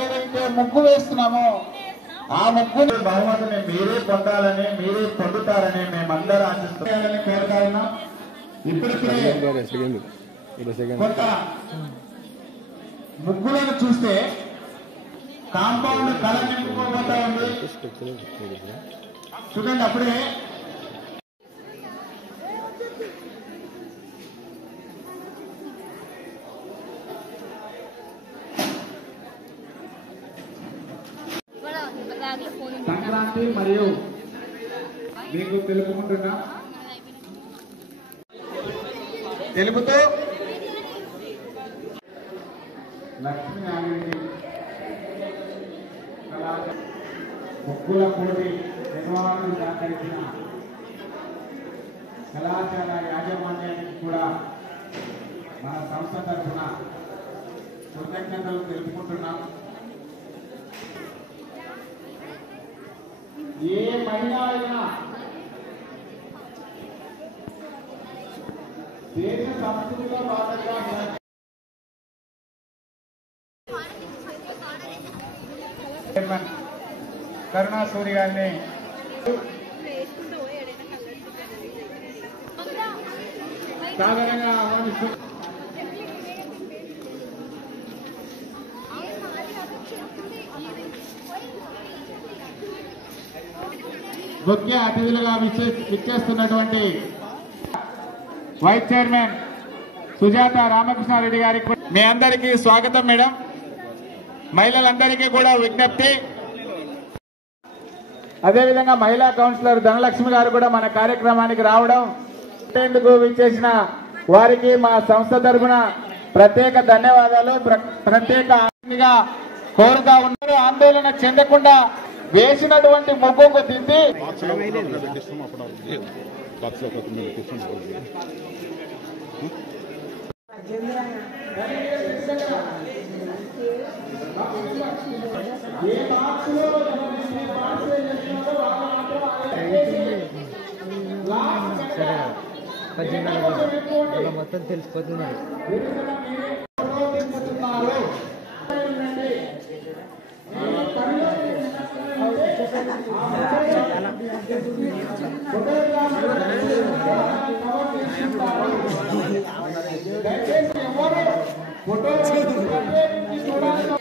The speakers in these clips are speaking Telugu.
ఏదైతే ముగ్గు వేస్తున్నామో ఆ ముగ్గుని బహుమతిని మీరే పొందాలని, మీరే పొందుతారని మేమందరూ ఆశిస్తున్నామని కోరుతాను. ఇప్పటికే కొంత ముగ్గులను చూస్తే కాంపౌండ్ కళ నింపుకోబోతా ఉంది. చూడండి, అప్పుడే సంక్రాంతి మరియు మీకు తెలుపుకుంటున్నా తెలుపుతూ లక్ష్మీ నారాయణ ముగ్గుల పోటీ నిర్వహణను సహకరించిన కళాశాల యాజమాన్యానికి కూడా మన సంస్థ తరఫున కృతజ్ఞతలు తెలుపుకుంటున్నాం. ఏ మహిళ అయినా దేశ సంస్కృతిలో భాగంగా కరుణా సూరి గారిని సాధారణంగా ఆహ్వానిస్తూ ముఖ్య అతిథులుగా విచ్చేస్తున్నటువంటి వైస్ చైర్మన్ సుజాత రామకృష్ణారెడ్డి గారికి మీ అందరికీ స్వాగతం. మేడం, మహిళలందరికీ కూడా విజ్ఞప్తి. అదేవిధంగా మహిళా కౌన్సిలర్ ధనలక్ష్మి గారు కూడా మన కార్యక్రమానికి రావడం విచ్చేసిన వారికి మా సంస్థ తరఫున ప్రత్యేక ధన్యవాదాలు. ప్రత్యేక కోరుతా ఉన్నారు. ఆందోళన చెందకుండా వేసినటువంటి ముగ్గుకు దిద్ది మొత్తం తెలిసిపోతుంది.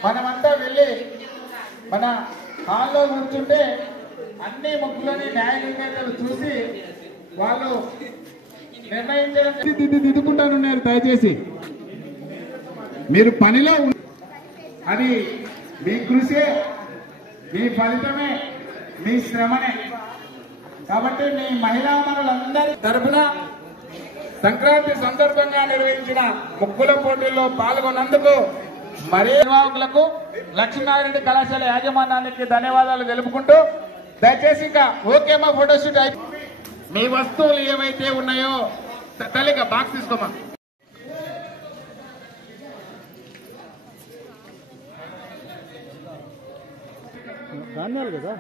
మనమంతా వెళ్ళి మన హాల్లో కూర్చుంటే అన్ని ముగ్గులని న్యాయ నిర్ణేతలు చూసి వాళ్ళు నిర్ణయించడం దిద్దుకుంటానున్నారు. దయచేసి మీరు పనిలో అది మీ కృషే, మీ ఫలితమే, మీ శ్రమనే. కాబట్టి మీ మహిళా మనులందరి తరఫున సంక్రాంతి సందర్భంగా నిర్వహించిన ముగ్గుల పోటీల్లో పాల్గొన్నందుకు మరీ నిర్వాహకులకు లక్ష్మీనారాయణ కళాశాల యాజమాన్యానికి ధన్యవాదాలు తెలుపుకుంటూ దయచేసి ఇంకా ఓకేమా ఫోటోషూట్ మీ వస్తువులు ఏవైతే ఉన్నాయో తల్లిగా బాక్స్ తీసుకోమా. కదా